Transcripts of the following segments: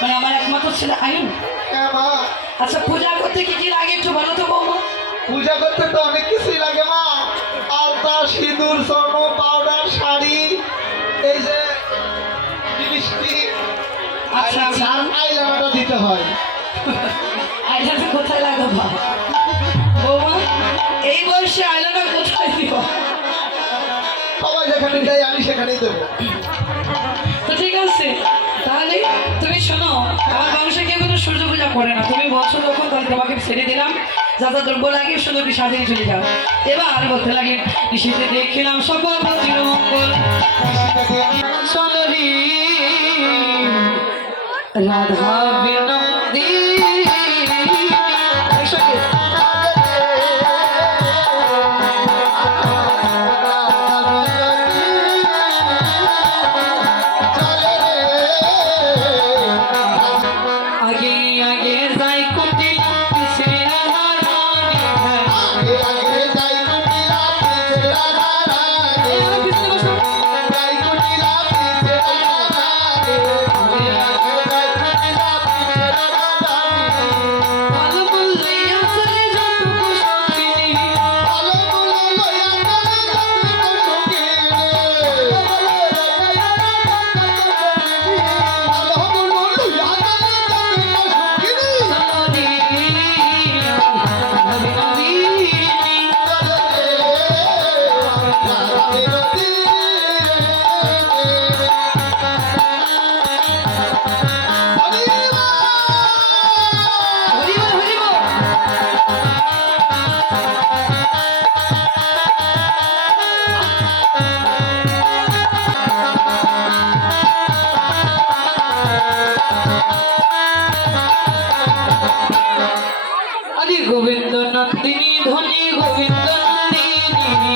মানে আমার একমাত্র ছেলে আয়ুন। হ্যাঁ মা। আচ্ছা পূজা করতে কি কি লাগে একটু বলো তো বৌমা। পূজা করতে তো অনেক কিছুই লাগে মা। আলতা, সিঁদুর, স্বর্ণ, পাউডার, শাড়ি, এই যে লিপস্টিক, আচ্ছা আচ্ছা আর আইলাইনারও দিতে হয়। আইলাটা কোথায় লাগাবো বৌমা? এই বয়সে আইলাটা কোথায় দিব? সবাই যেখানে যাই আমি সেখানেই দেবো। তো ঠিক আছে, তাহলে তুমি শোনো, আমার বংশে কেউ কিন্তু সূর্য পূজা করে না। তুমি বলছো যখন, তাহলে তোমাকে ছেড়ে দিলাম। যা যা দ্রব্য লাগে শুধু সাজিয়ে চলে যাও। এবার বলতে লাগে, নিশীতে দেখিলাম সকল মঙ্গল, চলো রে রাধা বিনন্দী। একসাথে আগে আগে যাই কুটিল পিছে রাধা রানী। আগে আগে যাই কুটিলা পিছে রাধা রানী। পিছনে বসো। যাই কুটিলা পিছে রাধা রানী। আগে আগে যাই কুটিলা পিছে রাধা রানী। ভালো বললে আসলে যতটুকু সখিনী, ভালো বলে লইয়া চলে যতটুকু সখিনী। ভালো বলে লইয়া গোবিন্দ নন্দিনী ধনী গোবিন্দ নন্দিনী,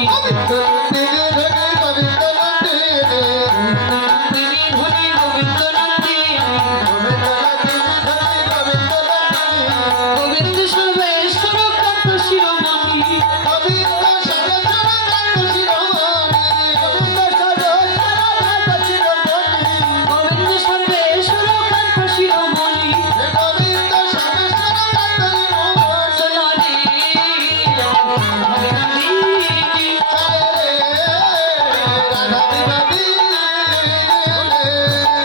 নন্দিনী ধনী গোবিন্দ নন্দিনী, গোবিন্দ সর্বেশ্বর কান্ত শিরোমণি, গোবিন্দ সর্বেশ্বর কান্ত শিরোমণি।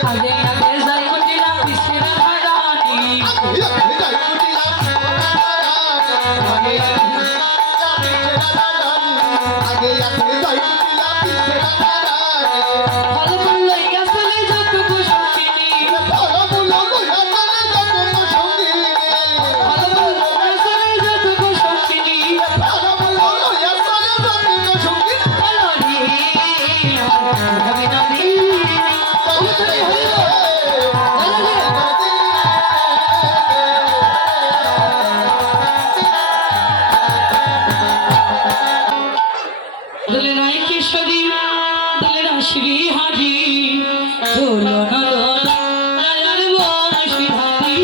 আগে আগে যাই কুটিলা পিছে রাধা রানী। ভালো বললে আসলে যতটুকু সখিনী, ভালো বললে আসলে যতটুকু সখিনী। ভালো রে দোলে নাই কিশোরী দোলে না শ্রী হারি, দোলন দোলার বংশীধারী।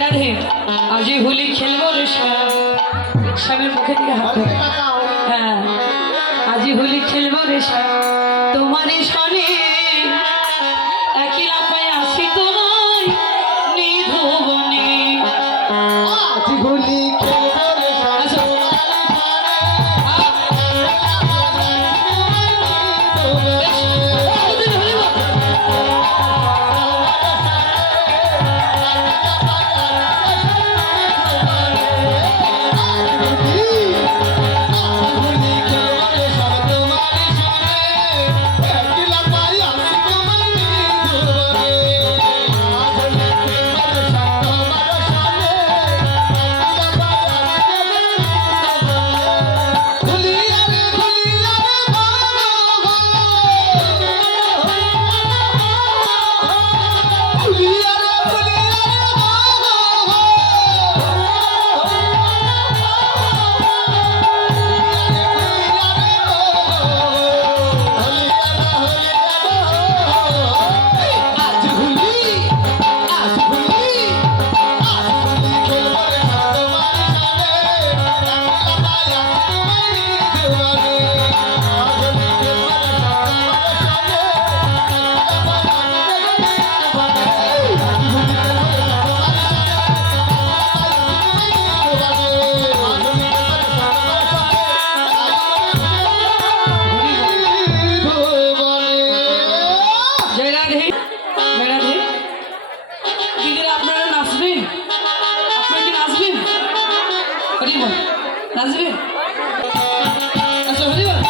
রাধে, আজি হোলি খেলবো রে শ্যাম। শ্যামের মুখে দিকে হাত ধরে। হ্যাঁ, আজি হোলি খেলবো রে শ্যাম, তোমারই সনে একই লাফায় আসি তোমায় নিধুবনে। আচ্ছা, বেশ, তাড়াতাড়ি হরি বল। তোমার বল নাচবে আচ্ছা হরি বল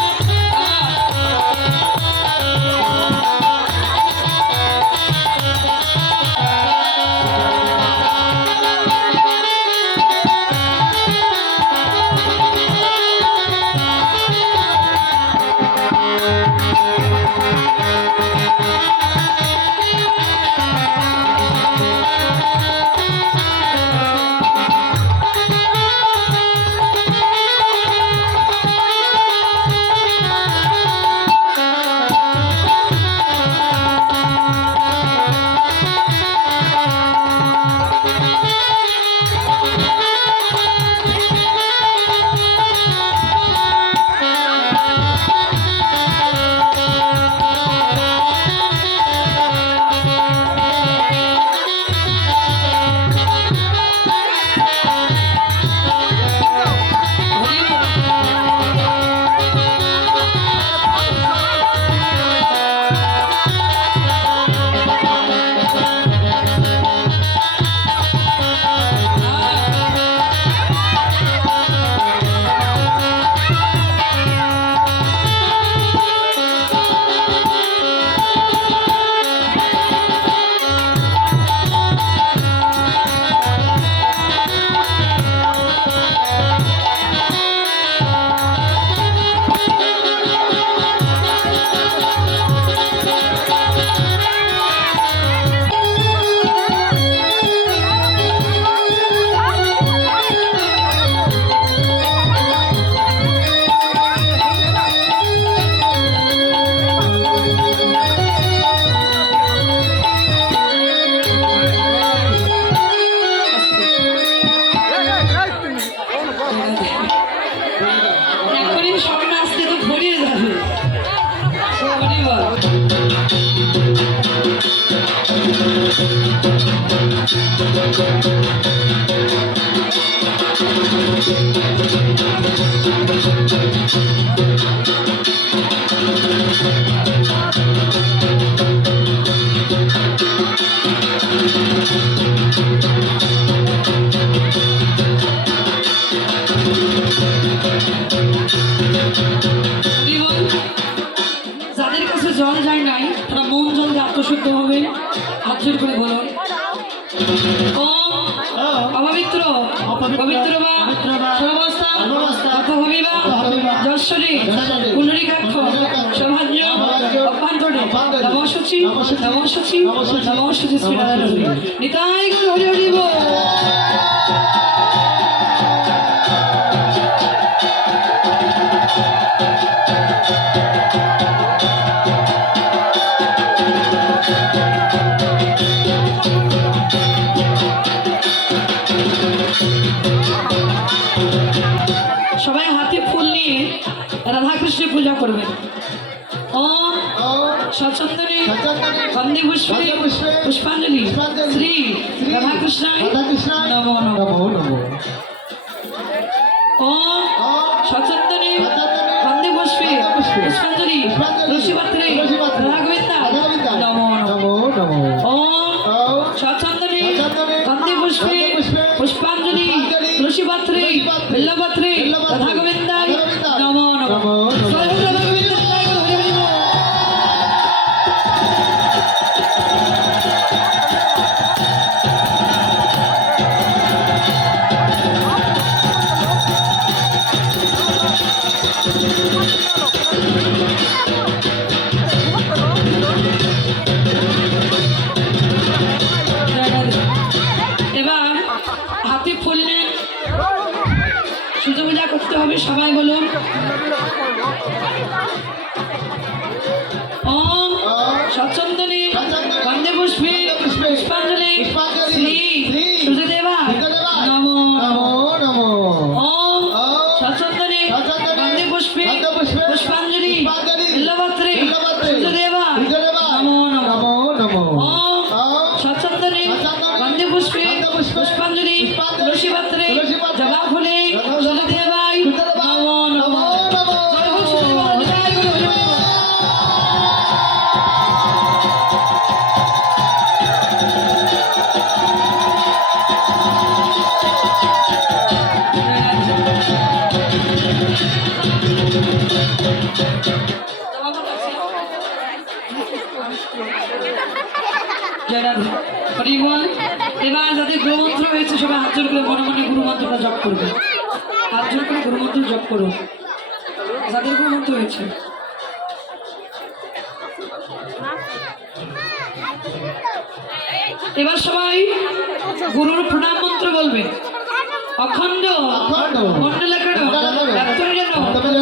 এখনই সব নাচতে তো ভরিয়ে যাবে হরি বল হরি বল যাদের কাছে জল যায় নাই তারা মন জল দিয়ে আত্মশুদ্ধ হবে হাত জোর করে বলুন অপবিত্র পবিত্র বা সর্বাবস্থা অর্থ হবিবা যশ্বরী কুণ্ডলিকাক্ষ সৌভাগ্য অভ্যন্তরে নমঃসূচি নমঃসূচি নমঃসূচি শ্রী রাধা নিতাই গুরু হরি হরি বল সবাই হাতে ফুল নিয়ে রাধাকৃষ্ণের পূজা করবেন ওম সচন্দনে বন্দে পুষ্পে পুষ্পাঞ্জলি শ্রী রাধাকৃষ্ণায় নমো নমো ওম সচন্দনে বন্দে পুষ্পে পুষ্পাঞ্জলি তুলসীপত্রে রাঘবেন্দা নমো নমো ওম সচন্দনে বন্দে পুষ্পে পুষ্পাঞ্জলি তুলসীপত্রে বিল্লপত্রে রাঘবেন্দায় নমো নমো এবার হাতে ফুল নিয়ে সুযোগ পূজা করতে হবে সবাই বলুন ওম সচন্দনে বন্দে পুষ্পে পুষ্পাঞ্জলি শ্রী সূর্যদেবা নমো নমো ওম সচন্দনে বন্দে পুষ্পে পুষ্পাঞ্জলি বিল্লপত্রে সূর্যদেবা নমো নমো ওম সচন্দনে বন্দে পুষ্পে পুষ্পাঞ্জলি তুলসীপত্রে জবা ফুলে সূর্যদেবায় নমো নমো হরিবল। এবার যাদের গুরুমন্ত্র হয়েছে সবাই হাত জোর করে মনে মনে গুরুমন্ত্রটা জপ করবে। হাত জোর করে গুরুমন্ত্র জপ করো যাদের গুরুমন্ত্র হয়েছে। এবার সবাই গুরুর প্রণাম মন্ত্র বলবে। অখণ্ড মণ্ডলাকার ব্যাপ্তরে যেন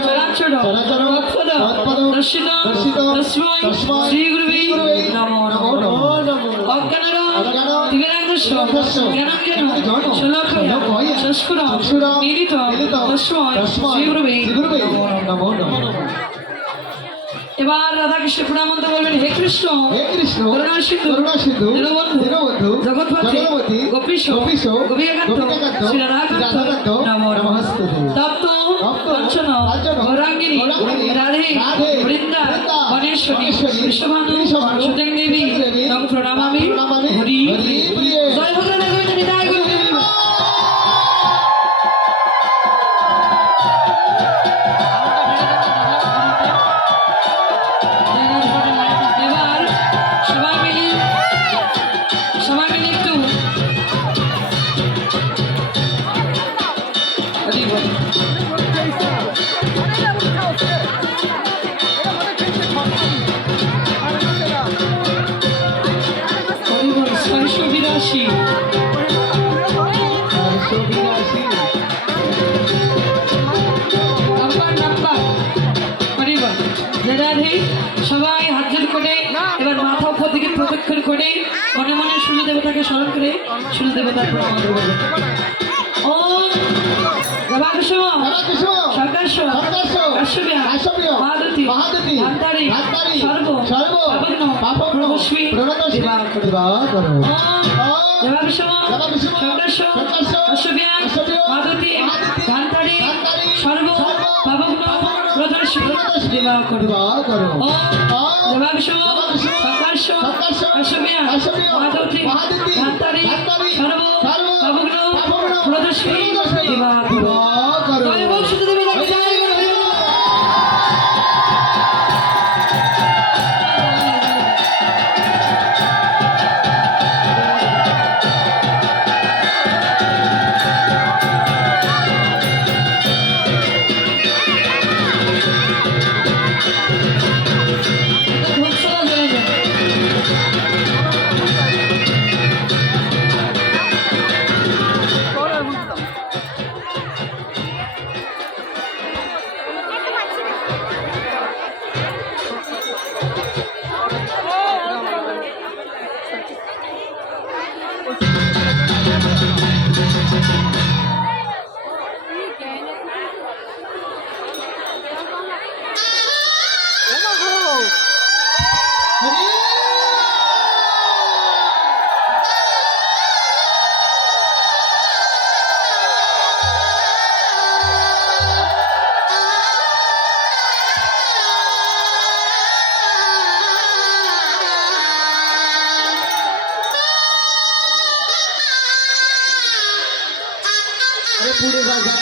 চরাচর তৎপদ দর্শিত তস্মৈ শ্রী গুরুবে নমো নমঃ। অজ্ঞানর দিব্যাঙ্গস্য জ্ঞানং যেন শলাকয়া সংস্কুরং নিরিত তস্মৈ শ্রী গুরুবে নমো নমঃ। এবার রাধাকৃষ্ণ প্রণাম মন্ত্র বলবেন। হে কৃষ্ণ করুণা সিন্ধু দীনবন্ধু জগৎপতি গোপীশ গোপীকান্ত শ্রী রাধাকান্ত নমো নমস্তুতে। তপ্ত কাঞ্চন গৌরাঙ্গিনী রাধে বৃন্দা বনেশ্বরী বিশ্বভানু সুদেং দেবী তং প্রণামামি হরি জয় ভগবান নিতাই গৌর। এবার সবাই মিলে একটু ছয়শো বিরাশি নাম্বার হরিবল। রাধে সবাই হাত জোড় করে এবার মাথা উপর দিকে প্রদক্ষিণ করে মনে মনে সূর্য দেবতাকে স্মরণ করে সূর্য দেবতার প্রণাম করবে। ওম জবাকৃষ্ণ সরকারস্য কাশ্যপ্য মহাদতি ধান্তারি সর্ব পাপগ্ন প্রভস্মী দিবাকর। ওম জবাকৃষ্ণ সরকারস্য কাশ্যপ্য মহাদতি ধান্তারি সর্ব পাপগ্ন প্রভস্মী দিবাকর। ওম জবাকৃষ্ণ সরকারস্য কাশ্যপ্য মহাদতি ধান্তারি সর্ব পাপগ্ন প্রভস্মী দিবাকর। জয় বল সূর্য দেবতাকে জয় গৌর হরি বল। ধূপসালা জ্বেলে দেন। পুরো বাজার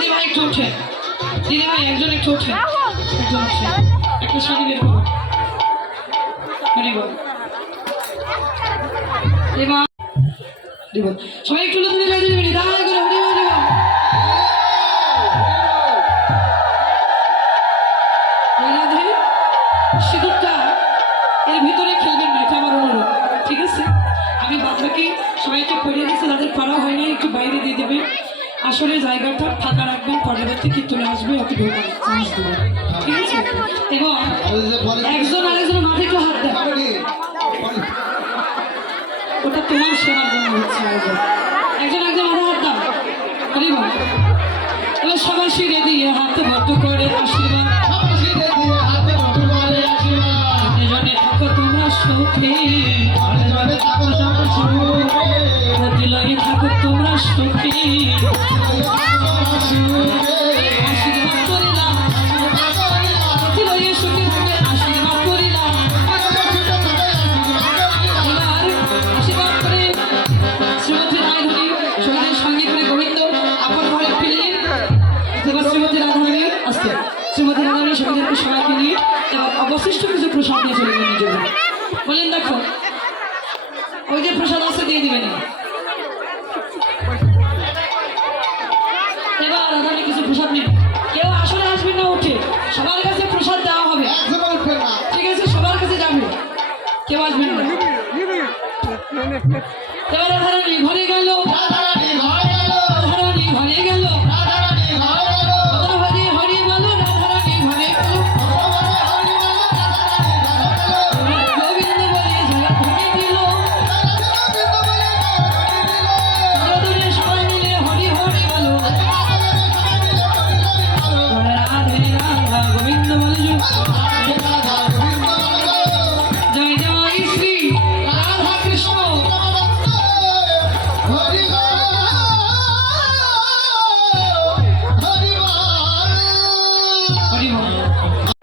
দিদিভাই একটু উঠে, দিদিভাই একজন একটু উঠে, একজন উঠে, একটা শাড়ি বের করো। সবাই একটু তুলে যাই দিবি দাঁড়ায় করে সিঁদুরটা এর ভিতরে খেলবেন না, এটা আমার অনুরোধ, ঠিক আছে? আমি বাদ বাকি সবাইকে পড়িয়ে দিচ্ছি, তাদের পড়া হয়নি একটু বাইরে দিয়ে দেবে। আসলে জায়গাটা ঠোঁট ফাঁকা রাখবেন, পরবর্তী কীর্তনে আসবে, ওকে ঢোকার চান্স দেবেন, ঠিক আছে? এবং একজন আরেকজনের মাথায় একটু হাত দেন, ওটা তোমার সেবার জন্য হচ্ছে আয়োজন। একজন একজন মাথায় হাত দাও, হরি বল। এবার সবাই শিরে দিয়ে হাতে ভর্ত করে আশীর্বাদ, জনে থাকো তোমরা সুখী, প্রতিলয়ে থাকো তোমরা সুখী, আশীর্বাদ করিলাম, প্রতিলয়ে সুখী থাকে আশীর্বাদ করিলাম। এবার আশীর্বাদ করে শ্রীমতী রায়ধনী সঙ্গীতের সঙ্গীত করে গোবিন্দ আপন ঘরে ফিরলেন। এবার শ্রীমতী রাধারানী আসতে, শ্রীমতী রাধারানী সঙ্গীতকে সবাইকে নিয়ে এবার অবশিষ্ট কিছু প্রসাদ নিয়ে চলে গেলেন নিজের ঘরে। বললেন দেখো ওই যে প্রসাদ আছে দিয়ে দিবেন। এবার রাধারানী কিছু প্রসাদ নিন, কেউ আসলে আসবেন না, উঠে সবার কাছে প্রসাদ দেওয়া হবে, ঠিক আছে? সবার কাছে যাবে, কেউ আসবেন না। এবার রাধারানী ঘরে গেল, রাধারানী ঘরে গেল, হরি হরি বলো, রাধারানী ঘরে গেল, গোবিন্দ বলে ঝালা ভেঙে দিল, দূরে সবাই মিলে হরি হরি বলো, রাধে রাধা গোবিন্দ বলে জয় জয় শ্রী রাধা কৃষ্ণ। হরি বল।